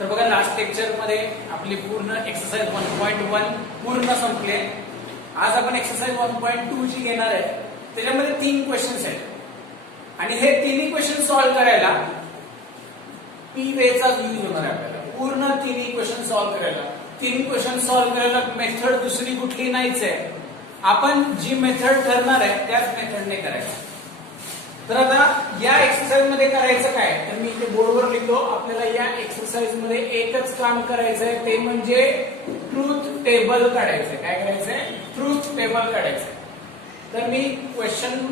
तर बघा last lecture मध्ये आपली पूर्ण एक्सरसाइज 1.1 पूर्ण संपले. आज आपण एक्सरसाइज 1.2 जी घेणार आहे. त्याच्यामध्ये 3 क्वेश्चन्स आहेत आणि हे तिन्ही क्वेश्चन सॉल्व्ह करायला पी वेचा यूज होणार आहे आपल्याला. पूर्ण तिन्ही क्वेश्चन सॉल्व्ह करायला, तिन्ही क्वेश्चन सॉल्व्ह करायला मेथड दुसरी कुठली नाहीच आहे. आपण जी मेथड ठरणार आहे त्याच मेथडने करायचं. तर आता या एक्सरसाइज मध्ये करायचं काय, तर मी इथे बोर्डवर लिहितो. आपल्याला या एक्सरसाइज मध्ये एकच काम करायचंय, ते म्हणजे ट्रूथ टेबल काढायचंय. काय करायचंय? ट्रूथ टेबल काढायचंय. तर मी क्वेश्चन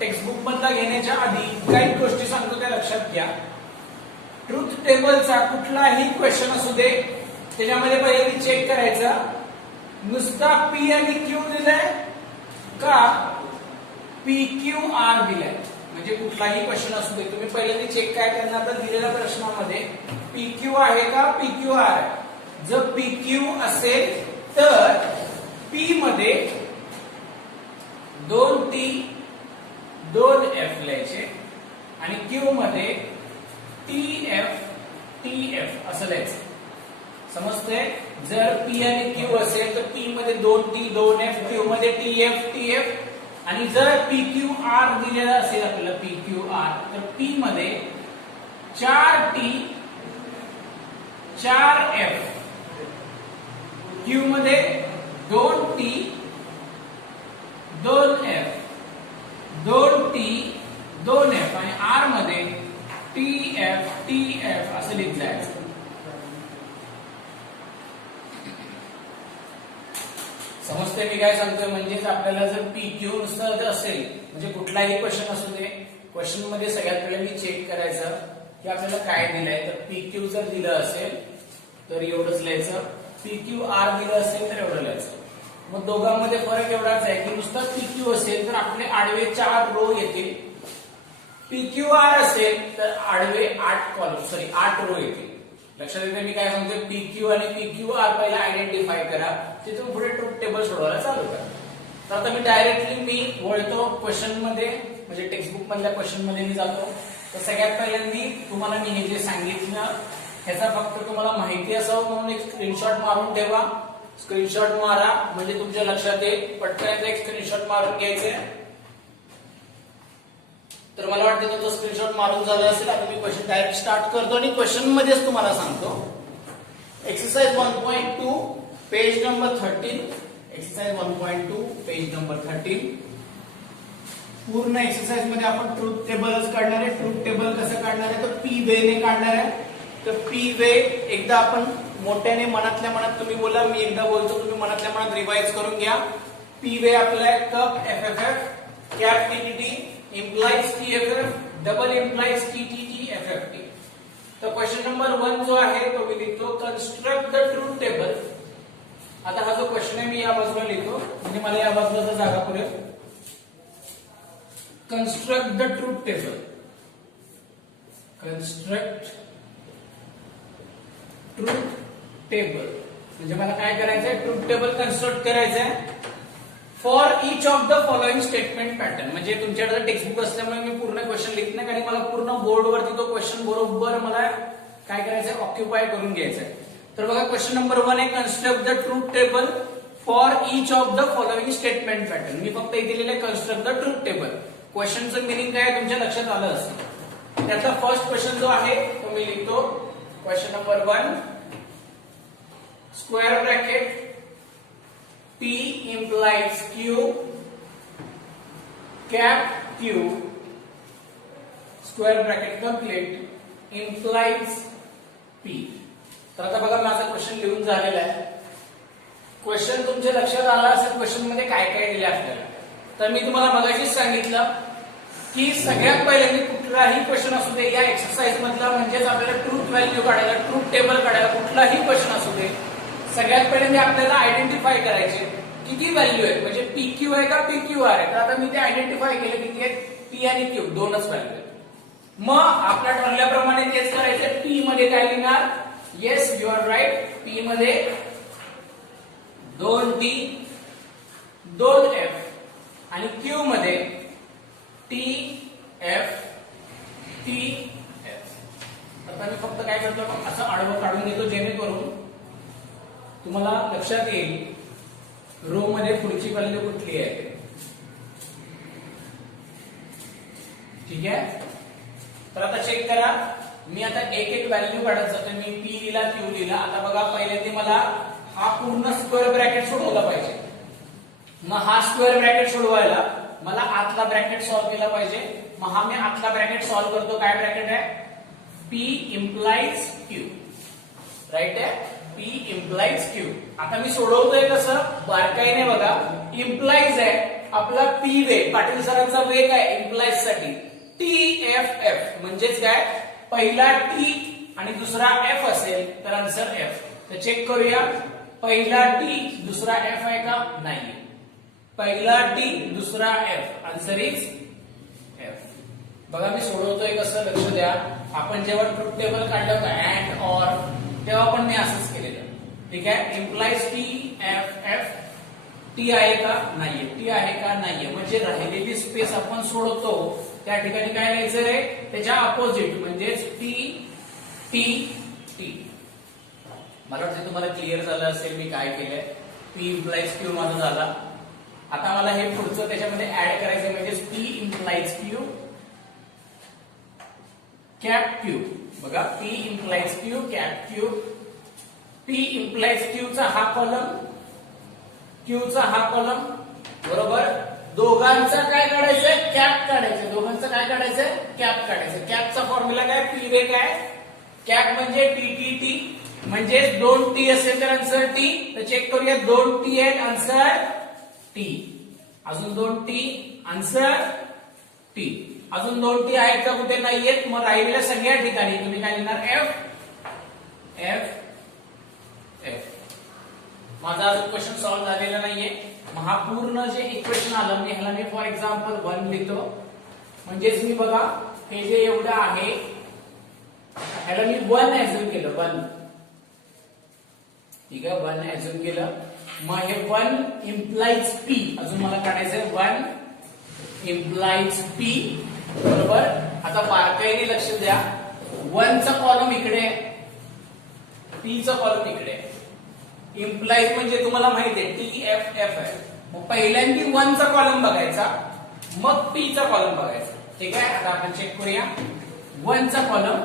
टेक्स्टबुक मधला घेण्याच्या आधी काही गोष्टी सांगतो, त्या लक्षात घ्या. ट्रूथ टेबलचा कुठलाही क्वेश्चन असू दे, त्याच्यामध्ये पहिले चेक करायचा नुसता पी आणि क्यू दिलाय का पी क्यू आर दिलाय. म्हणजे कुठलाही क्वेश्चन असू दे, तुम्ही पहिले चेक काय करणार, तर दिलेल्या प्रश्नामध्ये पी क्यू आहे का पी क्यू आर आहे. जर पी क्यू असेल तर पी मध्ये 2T 2F लिहायचे आणि क्यू मध्ये TF असं लिहायचं. समजतंय? जर पी आणि क्यू असेल तर पी मध्ये 2T 2F, क्यू मध्ये TF. आणि जर PQR दिलेला असेल आपल्याला PQR, तर P मध्ये 4T 4F, Q मध्ये 2T 2F 2T 2F आणि R मध्ये TF असं लिहित जायचं. समजते मी काय सांगतोय? म्हणजेच आपल्याला जर PQ नुसतं असेल, म्हणजे कुठलाही क्वेश्चन असू दे, क्वेश्चन मध्ये सगळ्यात पहिले मी चेक करायचं की आपल्याला काय दिलंय. तर PQ जर दिलं असेल तर एवढंच लिहायचं, PQR दिलं असेल तर एवढं लिहायचं. मग दोघांमध्ये फरक एवढाच आहे की नुसतं PQ असेल तर आपले आडवे 4 रो येतील, PQR असेल तर आडवे 8 रो येतील. लक्षात येते मी काय सांगतोय? PQ आणि PQR पहिला आयडेंटिफाय करा, तिथून पुढे ट्रूथ टेबल सोडवायला चालू करा. तर आता मी डायरेक्टली वळतो क्वेश्चन मध्ये, म्हणजे टेक्स्टबुक मधल्या क्वेश्चन मध्ये मी जातो. तर सगळ्यात पहिल्यांदा तुम्हाला मी हे जे सांगितलं ह्याचा फक्त तुम्हाला माहिती असावं म्हणून एक स्क्रीनशॉट मारून ठेवा. स्क्रीनशॉट मारा म्हणजे तुमच्या लक्षात येईल. पटकन एक स्क्रीनशॉट मारून घ्यायचे. तर मला वाटतं तुमचा स्क्रीनशॉट मारून झाला असेल. आता मी क्वेश्चन डायरेक्ट स्टार्ट करतो आणि क्वेश्चन मध्येच तुम्हाला सांगतो. Exercise 1.2 page number 13. Exercise 1.2 page number 13. पूर्ण एक्सरसाइज मध्ये आपण ट्रूथ टेबलच काढणार आहे. ट्रूथ टेबल कसं काढणार आहे, तर पी वे ने काढणार आहे. तर पी वे एकदा आपण मोठ्याने मनातल्या मनात तुम्ही बोला, मी एकदा बोलतो, तुम्ही मनातल्या मनात रिवाइज करून घ्या. पी वे आपला cup FFF, cap TTT, implies TFF, double implies TTT FFT. तर क्वेश्चन नंबर 1 जो आहे तो मी लिहितो कन्स्ट्रक्ट द ट्रूथ टेबल. आता हा जो क्वेश्चन आहे मी या बाजूला लिहितो म्हणजे मला या बाजूला जागा पुरेल. Construct the truth table. Construct truth table म्हणजे मला काय करायचंय? ट्रूथ टेबल कन्स्ट्रक्ट करायचंय for each of the following statement pattern. म्हणजे तुमच्याकडे टेक्स्टबुक असल्यामुळे मी पूर्ण क्वेश्चन लिहित नाही, कारण मला पूर्ण बोर्डवरती तो क्वेश्चन बरोबर मला काय करायचंय? ऑक्युपाय करून घ्यायचंय. तर बघा क्वेश्चन नंबर 1 आहे construct the truth table for each of the following statement pattern. मी फक्त इथे लिहिलंय कन्स्ट्रक्ट द ट्रूथ टेबल. क्वेश्चनचं मिनिंग काय तुमच्या लक्षात आलं असेल. त्याचा फर्स्ट क्वेश्चन जो आहे तो मी लिहितो. Question number 1 square bracket P implies Q, cap Q, square bracket complete, implies P. तर आता बघा माझा क्वेश्चन लिहून झालेला आहे. क्वेश्चन तुमच्या लक्षात आला असेल क्वेश्चन मध्ये काय काय दिले आपल्याला. तर मी तुम्हाला मगाशीच सांगितलं की सगळ्यात पहिल्यांदा कुठलाही क्वेश्चन असू दे या एक्सरसाइज मधला, म्हणजेच आपल्याला ट्रूथ व्हॅल्यू काढायला, ट्रूथ टेबल काढायला, कुठलाही क्वेश्चन असू दे, सगळ्यात पहिल्यांदा आपल्याला आयडेंटिफाय करायचे किती व्हॅल्यू आहेत. म्हणजे PQ आहे का PQR आहे. तर आता मी ते आयडेंटिफाय केलं किती आहेत, P आणि Q दोनच व्हॅल्यू आहेत. मग आपल्या ठरल्याप्रमाणे तेच करायचं. P मध्ये काय लिहिणार? Yes you are right. P मध्ये 2T 2F आणि Q मध्ये TF TF. आता मी फक्त काय करतो असं आडवं काढून घेतो जेणेकरून तुम्हाला लक्षात येईल रो मध्ये पुढची व्हॅल्यू कुठली आहे. ठीक आहे. तर आता चेक करा. मी आता एक एक व्हॅल्यू काढत जातो. मी पी लिहिला, क्यू लिहिला. आता बघा पहिले ते मला हा पूर्ण स्क्वेअर ब्रॅकेट सोडवला पाहिजे. मग हा स्क्वेअर ब्रॅकेट सोडवायला मला आतला ब्रॅकेट सॉल्व्ह केला पाहिजे. मग हा मी आतला ब्रॅकेट सॉल्व्ह करतो. काय ब्रॅकेट आहे? P implies Q. राईट आहे. P implies Q. आता मी सोडवतोय कसं बारकाईने बघा. इम्प्लाइज आहे आपला P वेग, पाटील सरांचा वेग आहे इम्प्लाइज साठी TFF. म्हणजेच काय पहिला T आणि दुसरा F असेल तर आन्सर F. तर चेक करूया. पहिला T दुसरा F आहे का? नाही. पहिला T दुसरा F. Answer is F. बघा मी सोडवतोय कसं लक्ष द्या. आपण जेव्हा ट्रुथ टेबल काढलं होतं अँड ऑर तेव्हा पण मी असंच केलेलं. ठीक आहे. Implies TFF. टी आहे का? नाहीये. टी आहे का? नाहीये. म्हणजे राहिलेली स्पेस आपण सोडवतो त्या ठिकाणी काय लिहायचं रे? त्याच्या अपोजिट म्हणजेच टी टी टी. मला वाटतं तुम्हाला क्लिअर झालं असेल मी काय केलंय. P इम्प्लाइज Q माझं झाला. आता मला हे पुढचं त्याच्यामध्ये ऍड करायचं म्हणजे P implies Q cap Q. बघा P implies Q cap Q. P implies Q चा हा कॉलम, Q चा हा कॉलम, बरोबर. दोघांचा काय काढायचंय? कॅप काढायचं. दोघांचं काय काढायचंय? कॅप काढायचं. कॅपचा फॉर्म्युला काय? P रे काय? कॅप म्हणजे TTT. म्हणजे 2 T असेल तर आन्सर T. तर चेक करूया. 2 T आहेत आन्सर T. अजून 2 T आन्सर T. अजून 2 T आहेत का? कुठे नाहीयेत. मग राहिलेल्या सगळ्या ठिकाणी तुम्ही काय लिहिणार? F F F. माझा अजून क्वेश्चन सॉल्व्ह झालेला नाहीये. मग हा पूर्ण जे इक्वेशन आलं मी ह्याला मी फॉर एक्झाम्पल 1 लिहितो. म्हणजेच मी बघा हे जे एवढं आहे ह्याला मी 1 ऍझ्युम केलं. 1. ठीक आहे. 1 ऍझ्युम केलं. मग हे 1 इम्प्लाइज P. अजून मला काढायचंय 1 इम्प्लाइज P. बरोबर. आता बारकाईने लक्ष द्या. 1 चा कॉलम इकडे, P चा कॉलम इकडे. इम्प्लाइज म्हणजे तुम्हाला माहिती आहे TFF आहे. मग पहिल्यांदा 1 चा कॉलम बघायचा, मग P चा कॉलम बघायचा. ठीक आहे. आता आपण चेक करूया. 1 चा कॉलम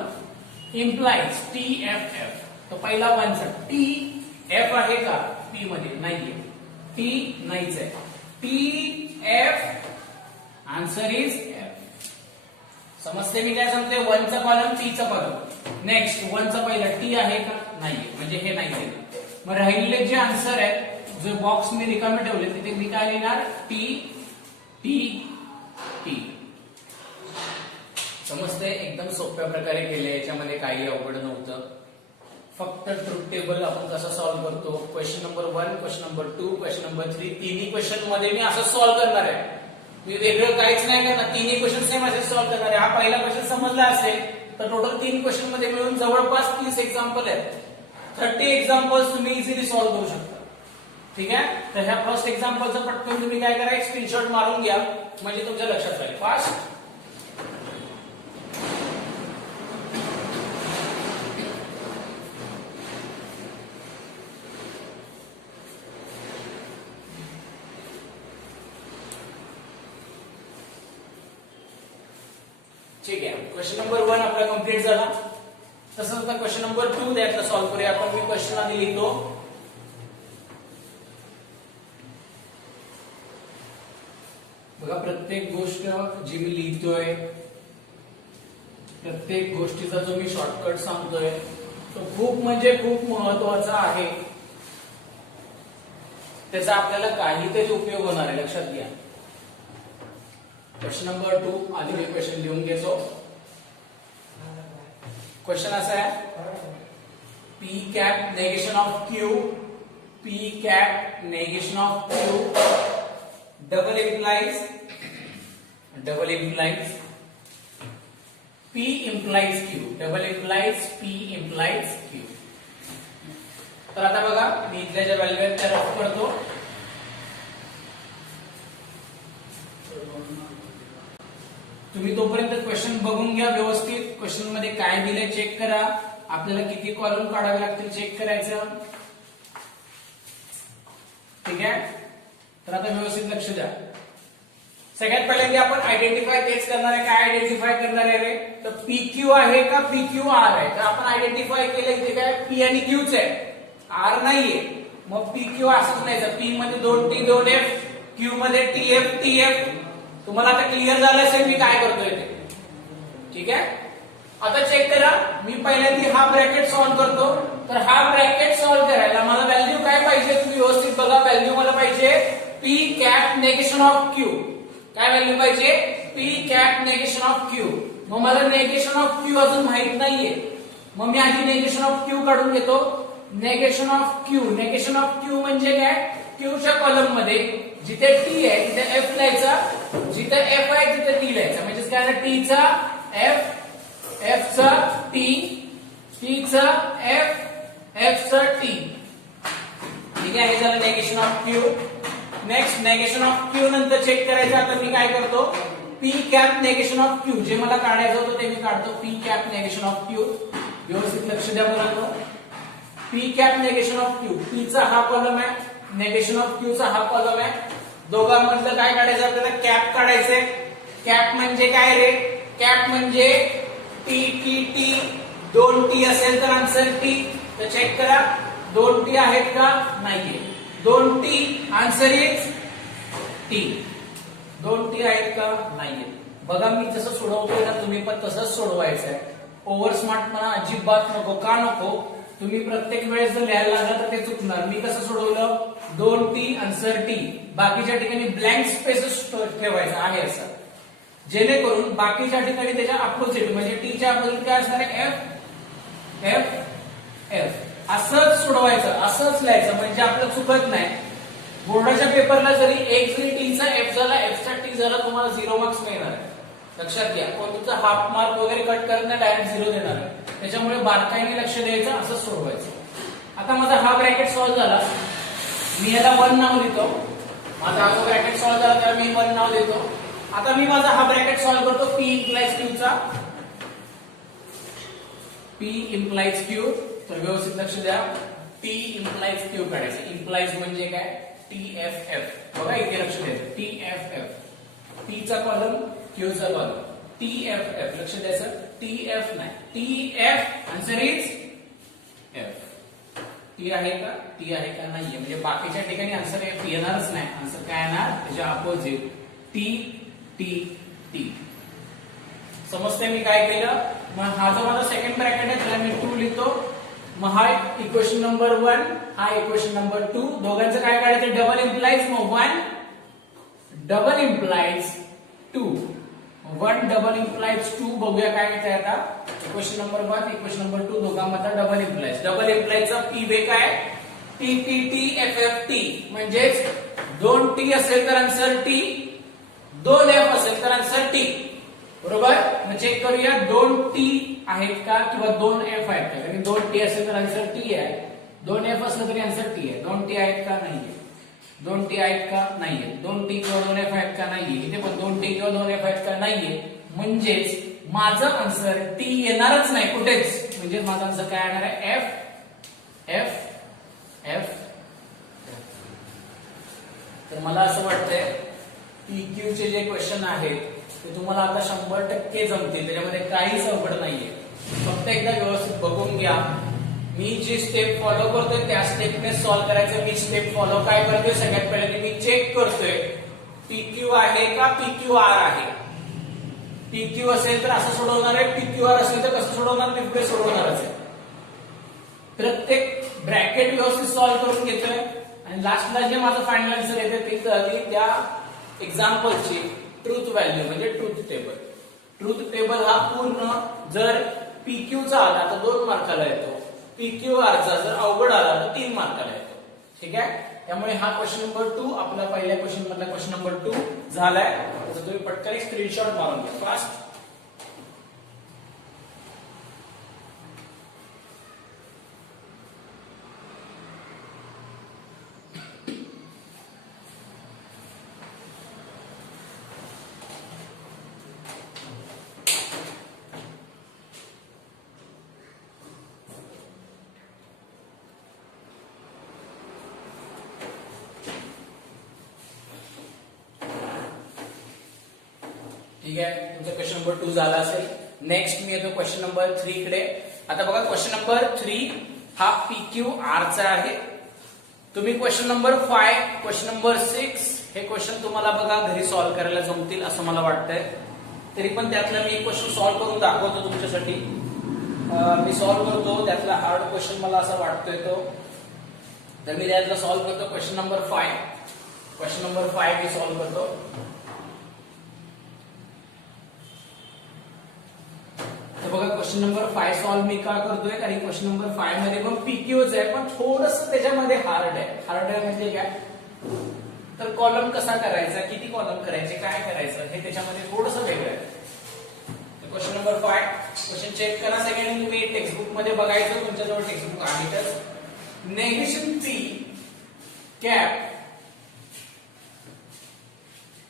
इम्प्लाइज TFF. तो पहिला 1 चा TF आहे का? P मध्ये नाहीये. T नाहीच आहे. TF answer is F. समजते मी काय सांगते? 1 चा कॉलम, P चा कॉलम. नेक्स्ट 1 चा पहिला T आहे का? नाहीये. म्हणजे हे नाही आहे. मग राहिलेले जे आन्सर आहेत जे बॉक्स मी रिकामे ठेवले तिथे मी काय लिहिणार? T T T. समजते? एकदम सोप्या प्रकारे केले. याच्यामध्ये काही अवघड नव्हतं. फक्त ट्रुथ टेबल आपण कसं सॉल्व्ह करतो. Question number 1, question number 2, question number 3 तिन्ही क्वेश्चन मध्ये मी असं सॉल्व्ह करणार आहे. मी वेगळं काहीच नाही करणार. तिन्ही क्वेश्चन सेम असे सॉल्व्ह करणार आहे. हा पहिला क्वेश्चन समजला असेल तर टोटल 3 क्वेश्चन मध्ये मिळून जवळपास 30 एक्झाम्पल आहेत. 30 एक्झाम्पल्स तुम्ही इझिली सॉल्व्ह करू शकता. ठीक आहे. तर ह्या फर्स्ट एक्झाम्पलचं पटकन तुम्ही काय करा? एक स्क्रीनशॉट मारून घ्या म्हणजे तुमच्या लक्षात राहील. फास्ट. ठीक आहे. क्वेश्चन नंबर 1 आपला कंप्लीट झाला. तसंच आता क्वेश्चन नंबर 2 द्यायचा सॉल्व्ह करूया आपण. मी क्वेश्चन आधी लिहितो. बघा प्रत्येक गोष्ट जी मी लिहितोय प्रत्येक गोष्टीचा जो मी शॉर्टकट सांगतोय तो खूप म्हणजे खूप महत्वाचा आहे. त्याचा आपल्याला काहीतरी उपयोग होणार आहे. लक्षात घ्या. क्वेश्चन नंबर 2 आधी मी क्वेश्चन लिहून घेतो. क्वेश्चन असा आहे P cap negation of Q. P cap negation of Q double implies P implies Q. Double implies P implies Q. तर आता बघा मी इथल्या ज्या व्हॅल्यू आहेत त्या रफ करतो. तुम्ही तोपर्यंत क्वेश्चन बघून घ्या व्यवस्थित. क्वेश्चन मध्ये काय दिलंय चेक करा. आपल्याला किती कॉलम काढावे लागतील चेक करायचं. ठीक आहे. तर आता व्यवस्थित लक्ष द्या. सगळ्यात पहिल्यांदा आपण आयडेंटिफाय तेच करणार आहे. काय आयडेंटिफाय करणार आहे रे? तर पी क्यू आहे का पी क्यू आर आहे? तर आपण आयडेंटिफाय केलं इथे काय पी आणि क्यूच आहे, आर नाहीये. मग पी क्यू असंच लिहायचं. पी मध्ये 2 टी 2 एफ, क्यू मध्ये टी एफ टी एफ. तुम्हाला आता क्लिअर झालं असेल मी काय करतोय ते. ठीक आहे. आता चेक करा. मी पहिल्यांदा हा ब्रॅकेट सॉल्व्ह करतो. तर हा ब्रॅकेट सॉल्व्ह करायला मला व्हॅल्यू काय पाहिजे तुम्ही व्यवस्थित बघा. व्हॅल्यू मला पाहिजे P cap negation of Q. काय व्हॅल्यू पाहिजे? P cap negation of Q. मग मला नेगेशन ऑफ क्यू अजून माहित नाहीये. मग मी आधी नेगेशन ऑफ क्यू काढून घेतो. Negation of Q. Negation of Q म्हणजे काय? क्यूच्या कॉलम मध्ये जिथे टी आहे तिथे एफ लिहायचा, जिथे एफ आहे तिथे टी लिहायचा. म्हणजे काय? टी चा एफ, एफ चा टी, टी चा एफ, एफ चा टी. ठीक आहे. हे झालं negation of Q. Next negation of Q नंतर चेक करायचं. आता मी काय करतो P cap negation of Q. जे मला काढायचं होतं ते मी काढतो. P cap negation of Q. व्यवस्थित लक्ष द्या मुलांनो. P cap negation of Q. P चा हा कॉलम आहे, नेगेशन ऑफ क्यू चा हा कॉलम आहे. दोघांमधलं काय काढायचं आपल्याला? कॅप काढायचंय. कॅप म्हणजे काय रे? कॅप म्हणजे टी टी टी. 2 टी असेल तर आन्सर टी. तर चेक करा 2 टी आहेत का? नाहीये. 2 T answer is T. 2 T आहेत का? नाहीये. बघा मी जसं सोडवतोय ना तुम्ही पण तसंच सोडवायचं आहे. ओव्हर स्मार्ट म्हणा अजिबात नको. का नको? तुम्ही प्रत्येक वेळेस जर लिहायला लागला तर ते चुकणार. मी कसं सोडवलं? 2 टी आन्सर टी. बाकीच्या ठिकाणी ब्लँक स्पेसेस ठेवायचा आहे असं, जेणेकरून बाकीच्या ठिकाणी त्याच्या अपोजिट म्हणजे टीच्या अपोजिट काय असणार आहे? F F F. असंच सोडवायचं, असंच लिहायचं म्हणजे आपलं चुकत नाही. बोर्डाच्या पेपरला जरी एक जरी टीचा एफ झाला, एफचा टी झाला, तुम्हाला 0 मार्क्स मिळणार आहे. लक्षात घ्या. कोण तुमचा हाफ मार्क वगैरे कट करत नाही, डायरेक्ट 0 देणार आहे. त्याच्यामुळे बारकाईने लक्ष द्यायचं, असंच सोडवायचं. आता माझा हा ब्रॅकेट सॉल्व्ह झाला. मी याला 1 नाव देतो. माझा हा ब्रॅकेट सॉल्व्ह झाला त्याला मी 1 नाव देतो. आता मी माझा हा ब्रॅकेट सॉल्व्ह करतो पी इम्प्लाइज क्यू चा. P implies Q. तर व्यवस्थित लक्ष द्या. पी इम्प्लाइज क्यू काढायचं. इम्प्लाइज म्हणजे काय? T F F. बघा इथे लक्ष द्यायचं. T F F. पी चा कॉलम, क्यू चा कॉलम. T F F. लक्ष द्यायचं. टी एफ नाही, T F. Answer is F. T आहे का? टी आहे का? नाहीये. म्हणजे बाकीच्या ठिकाणी आन्सर एफ येणारच नाही. आन्सर काय येणार? त्याच्या अपोजिट टी टी टी. समजते मी काय केलं? मग हा जो माझा सेकंड ब्रॅकेट आहे त्याला मी 2 लिहितो. मग हा इक्वेशन नंबर 1, हा इक्वेशन नंबर 2. दोघांचं काय काढायचं? Double implies. मग 1 डबल इम्प्लाइज 2. 1 double implies 2. बघूया काय येते आता. इक्वेशन नंबर 1, इक्वेशन नंबर 2 दोघांमधला डबल इम्प्लाइज. डबल इम्प्लाइजचा पी वे काय? T T T F F T. म्हणजेच 2 टी असेल तर आन्सर टी, 2 एफ असेल तर आन्सर टी. बरोबर. मग चेक करूया 2 टी आहेत का किंवा 2 एफ आहेत का? कारण 2 टी असेल तर आन्सर टी आहे, 2 एफ असलं तरी आन्सर टी आहे. 2 टी आहेत का? नाहीये. 2 टी आहेत का? नाहीये. 2 टी किंवा 2 एफ आहेत का? नाहीये. इथे पण 2 टी किंवा 2 एफ आहेत का? नाहीये. म्हणजेच माझं आन्सर टी येणारच नाही कुठेच. म्हणजे माझं आन्सर काय येणार आहे? F F F. तर मला असं वाटतंय पीक्यू चे जे क्वेश्चन आहेत ते तुम्हाला आता 100% जमतील. त्याच्यामध्ये काहीच अवघड नाहीये. फक्त एकदा व्यवस्थित बघून घ्या. मी जी स्टेप फॉलो करतोय त्या स्टेपने सॉल्व्ह करायचं. मी स्टेप फॉलो काय करतोय? सगळ्यात पहिले मी चेक करतोय पीक्यू आहे का पीक्यू आर आहे. पीक्यू असेल तर असं सोडवणार आहे, पीक्यू आर असेल तर कसं सोडवणार? मी पुढे सोडवणारच आहे. प्रत्येक ब्रॅकेट व्यवस्थित सॉल्व्ह करून घेतोय आणि लास्टला जे माझं फायनल आन्सर येते ते झाली त्या एक्झाम्पलची ट्रूथ व्हॅल्यू म्हणजे ट्रूथ टेबल. ट्रूथ टेबल हा पूर्ण जर पीक्यू चा आला तर 2 मार्काला येतो. पीक्यू आर चा जर अवघड आला तर 3 मार्काला येतो. ठीक आहे. त्यामुळे हा क्वेश्चन नंबर 2 आपला पहिल्या क्वेश्चन मधला क्वेश्चन नंबर 2 झालाय. तर तुम्ही पटकन एक स्क्रीनशॉट मारून घ्या फास्ट. ठीक आहे, तुमचा क्वेश्चन नंबर 2 झाला असेल. नेक्स्ट मी येतो क्वेश्चन नंबर 3 कडे. आता बघा क्वेश्चन नंबर 3 हा PQR चा आहे. तुम्ही क्वेश्चन नंबर 5, क्वेश्चन नंबर 6 हे क्वेश्चन तुम्हाला बघा घरी सॉल्व्ह करायला जमतील असं मला वाटतंय. तरी पण त्यातला मी एक क्वेश्चन सॉल्व्ह करून दाखवतो तुमच्यासाठी. मी सॉल्व्ह करतो, त्यातला हार्ड क्वेश्चन मला असं वाटतोय तो, तर मी त्यातला सॉल्व्ह करतो. क्वेश्चन नंबर 5, क्वेश्चन नंबर 5 मी सॉल्व्ह करतो. तर बघा क्वेश्चन नंबर 5 सॉल्व्ह मी का करतोय, कारण क्वेश्चन नंबर 5 मध्ये पण PQच आहे, पण थोडंसं त्याच्यामध्ये हार्ड आहे. हार्ड आहे म्हणजे काय, तर कॉलम कसा करायचा, किती कॉलम करायचे, काय करायचं हे त्याच्यामध्ये थोडंसं वेगळं आहे. तर क्वेश्चन नंबर 5 क्वेश्चन चेक करा. सेकंड तुम्ही टेक्स्टबुक मध्ये बघायचं, तुमच्याजवळ टेक्स्टबुक आहेच. Negation P cap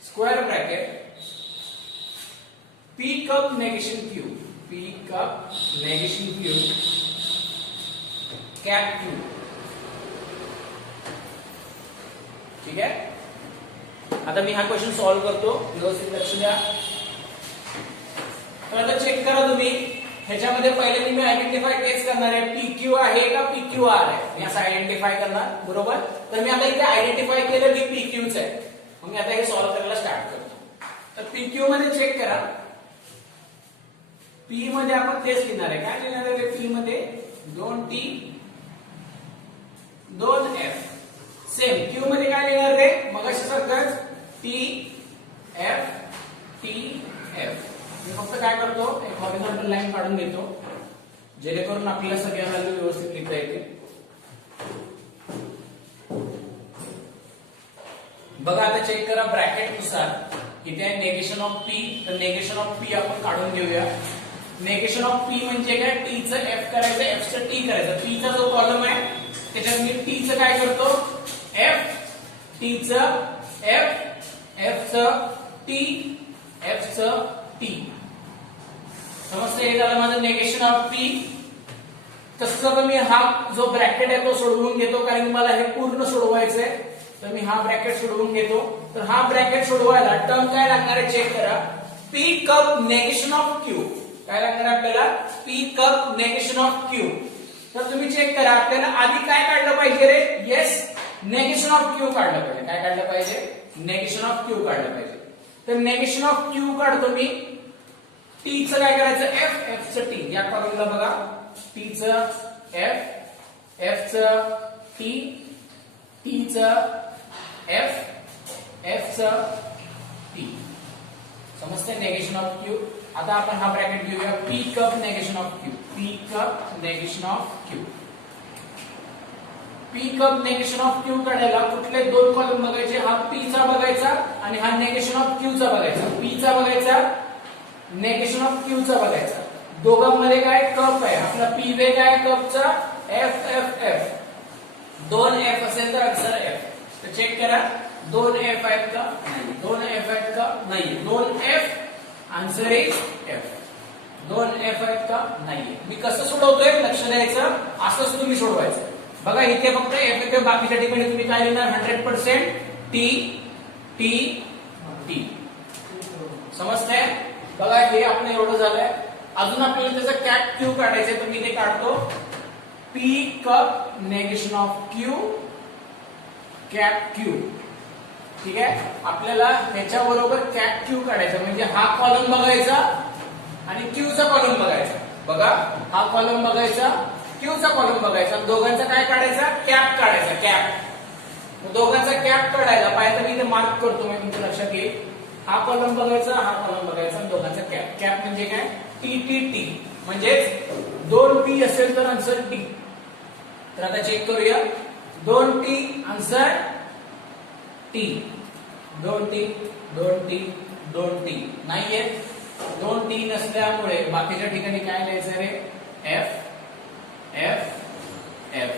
square bracket P cup negation Q, P cup negation Q cap Q. ठीक आहे, आता मी हा क्वेश्चन सॉल्व्ह करतो, व्यवस्थित लक्ष द्या. तर आता चेक करा तुम्ही, ह्याच्यामध्ये पहिले मी आयडेंटिफाय तेच करणार आहे, PQ आहे का PQR आहे, मी असं आयडेंटिफाय करणार. बरोबर, तर मी आता इथे आयडेंटिफाय केलं की PQच आहे. मग मी आता हे सॉल्व्ह करायला स्टार्ट करतो. तर PQ मध्ये चेक करा. P मध्ये आपण तेच लिहिणार आहे. काय लिहिणार आहे P मध्ये, 2T 2F. सेम Q मध्ये काय लिहिणार रे, मगाशी सारखंच TF TF. मी फक्त काय करतो, एक हॉरिझॉन्टल लाईन काढून घेतो, जेणेकरून आपल्याला सगळ्या व्हॅल्यू व्यवस्थित लिहिता येते. बघा आता चेक करा ब्रॅकेट नुसार, इथे आहे नेगेशन ऑफ P, तर नेगेशन ऑफ P आपण काढून घेऊया. नेगेशन ऑफ P म्हणजे काय, T चं F करायचं, F चं T करायचं. P चा जो कॉलम आहे त्याच्यात मी T चं काय करतो, F, T चं F, F चं T, F चं T. समजतं, हे झालं माझं नेगेशन ऑफ P. तसं मी हा जो ब्रॅकेट आहे तो सोडवून घेतो, कारण मला हे पूर्ण सोडवायचंय. तर मी हा ब्रॅकेट सोडवून घेतो. तर हा ब्रॅकेट सोडवायला टर्म काय लागणार आहे चेक करा, P cup negation of Q. काय लागणार आपल्याला, P cup negation of Q. तर तुम्ही चेक करा, आपल्याला आधी काय काढलं पाहिजे रे, येस नेगेशन ऑफ Q काढलं पाहिजे. काय काढलं पाहिजे, नेगेशन ऑफ Q काढलं पाहिजे. तर नेगेशन ऑफ Q काढतो मी. T चं काय करायचं, F, F चं T. या कॉलमला बघा, T चं F, F चं T, T चं F, F चं T. समजते, नेगेशन ऑफ Q. आता आपण हा ब्रॅकेट घेऊया, P cup negation of Q, P cup negation of Q. P cup negation of Q काढायला कुठले दोन कॉलम बघायचे, हा P चा बघायचा आणि हा नेगेशन ऑफ Q चा बघायचा. P चा बघायचा, नेगेशन ऑफ Q चा बघायचा. दोघांमध्ये काय कप आहे, आपला P वेग आहे कपचा, F F F. 2 F असेल तर अक्षर F. तर चेक करा, 2 F आहेत का, नाही. 2 F आहेत का, नाही. 2 F, answer is F. 2 F आहेत का, नाही. मी कसं सोडवतोय लक्ष द्यायचं, असंच तुम्ही सोडवायचं. बघा इथे फक्त F येते, बाकीच्या ठिकाणी तुम्ही काय लिहिणार, 100% T T T. समजतंय, बघा हे आपलं एवढं झालंय. अजून आपल्याला त्याचा कॅप Q काढायचं, तर मी ते काढतो. P cup negation of Q cap Q. ठीक आहे, आपल्याला ह्याच्या बरोबर कॅप Q काढायचा, म्हणजे हा कॉलम बघायचा आणि Q चा कॉलम बघायचा. बघा हा कॉलम बघायचा, Q चा कॉलम बघायचा, दोघांचा काय काढायचा, कॅप काढायचा, कॅप. दोघांचा कॅप काढायला पाहिजे, मी इथे मार्क करतो, मी तुमच्या लक्षात येईल. हा कॉलम बघायचा, हा कॉलम बघायचा, दोघांचा कॅप. कॅप म्हणजे काय, T T T, म्हणजेच 2T असेल तर आन्सर T. तर आता चेक करूया, 2T answer T. 2T 2T 2T नाहीये. 2T नसल्यामुळे बाकीच्या ठिकाणी काय लिहायचं रे, F F F.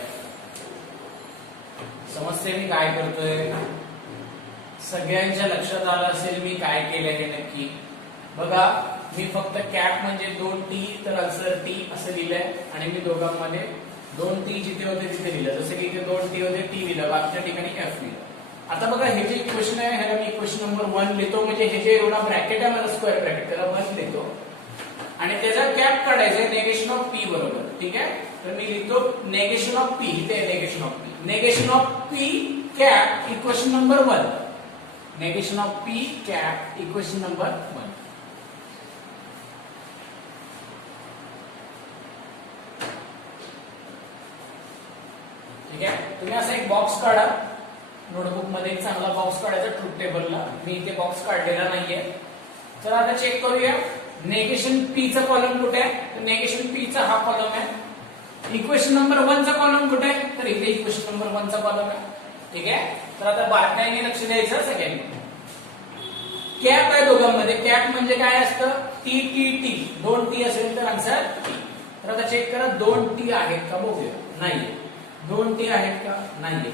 समजते मी काय करतोय, सगळ्यांच्या लक्षात आलं असेल मी काय केलं हे नक्की. बघा मी फक्त कॅप म्हणजे 2T तर आन्सर T असं लिहिलंय, आणि मी दोघांमध्ये 2T जिथे होते तिथे लिहिलं. जसं की इथे 2T होते T लिहिलं, बाकीच्या ठिकाणी F लिहिलं. आता बघा हे जे इक्वेशन आहे ह्याला मी इक्वेशन नंबर 1 लिहितो, म्हणजे हे जे एवढा ब्रॅकेट आहे माझा स्क्वेअर ब्रॅकेट त्याला 1 लिहितो आणि त्याचा कॅप काढायचा आहे नेगेशन ऑफ पी बरोबर. ठीक आहे, तर मी लिहितो नेगेशन ऑफ पी, ते negation of P, negation of P cap equation number 1, negation of P cap equation number 1. ठीक आहे, तुम्ही असा एक बॉक्स काढा नोटबुक मध्ये, एक चांगला बॉक्स काढायचा ट्रूथ टेबलला. मी इथे बॉक्स काढलेला नाहीये. तर आता चेक करूया नेगेशन पी चा कॉलम कुठे आहे, तर नेगेशन पी चा हा कॉलम आहे. इक्वेशन नंबर 1 चा कॉलम कुठे आहे, तर इथे इक्वेशन नंबर 1 चा कॉलम आहे. ठीक आहे, तर आता बारकाईने लक्ष द्यायचं सगळ्यांनी. कॅप आहे दोघांमध्ये, कॅप म्हणजे काय असतं, टी टी टी, 2 टी असेल तर आन्सर टी. तर आता चेक करा 2 टी आहेत का, बघूया. नाही. 2 टी आहेत का, नाही.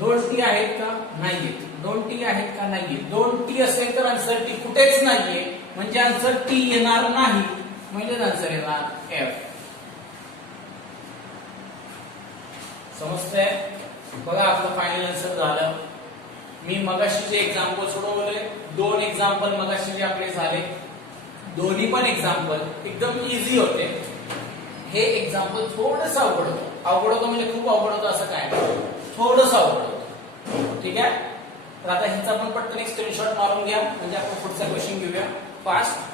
2 टी आहेत का, नाहीये. 2 टी आहेत का, नाहीये. 2 टी असेल तर आन्सर टी कुठेच नाहीये, म्हणजे आन्सर टी येणार नाही, म्हणजे आन्सर येणार एफ. समजतंय? बघा आपलं फायनल आन्सर झालं. मी मगाशी जे एक्झाम्पल सोडवले, 2 एक्झाम्पल मगाशी जे आपले झाले, दोन्ही पण एक्झाम्पल एकदम इझी होते. हे एक्झाम्पल थोडंसं अवघड होतं. अवघड होतं म्हणजे खूप अवघड होतं असं काय, थोडंसं अवघड होतं. ठीक आहे, तर आता ह्याचा आपण पटकन एक स्क्रीनशॉट मारून घ्या, म्हणजे आपण पुढचा क्वेश्चन घेऊया फास्ट.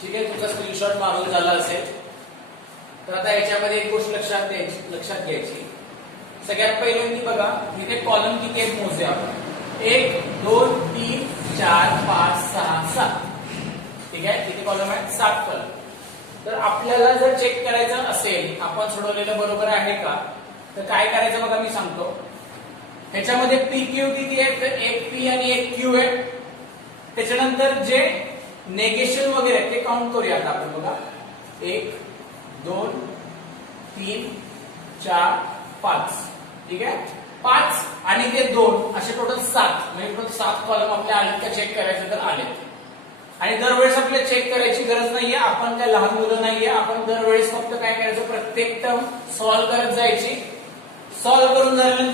ठीक आहे, तुमचा स्क्रीनशॉट मारून झाला असेल. तर आता याच्यामध्ये एक गोष्ट लक्षात घ्यायची. सगळ्यात पहिल्यांदा बघा इथे कॉलम किती आहेत मोजूया आपण. 1 2 3 4 5 6 7. ठीक आहे, किती कॉलम आहेत, 7 कॉलम. तर आपल्याला जर चेक करायचं असेल आपण सोडवलेलं बरोबर आहे का, तर काय करायचं बघा मी सांगतो. ह्याच्यामध्ये पी क्यू किती आहेत, तर 1 पी आणि 1 क्यू आहे. त्याच्यानंतर जे नेगेशन वगैरे ते काउंट करूया आता आपण. बघा 1 2 3 4 5. ठीक आहे, 5 आणि ते 2 असे टोटल 7, म्हणजे टोटल 7 कॉलम आपल्या आलेत का चेक करायचं तर आलेत. आणि दरवेळेस आपल्याला चेक करायची गरज नाहीये, आपण काय लहान मुलं नाहीये. आपण दरवेळेस फक्त काय करायचं, प्रत्येक टर्म सॉल्व्ह करत जायची. सॉल्व्ह करून झाल्यानंतर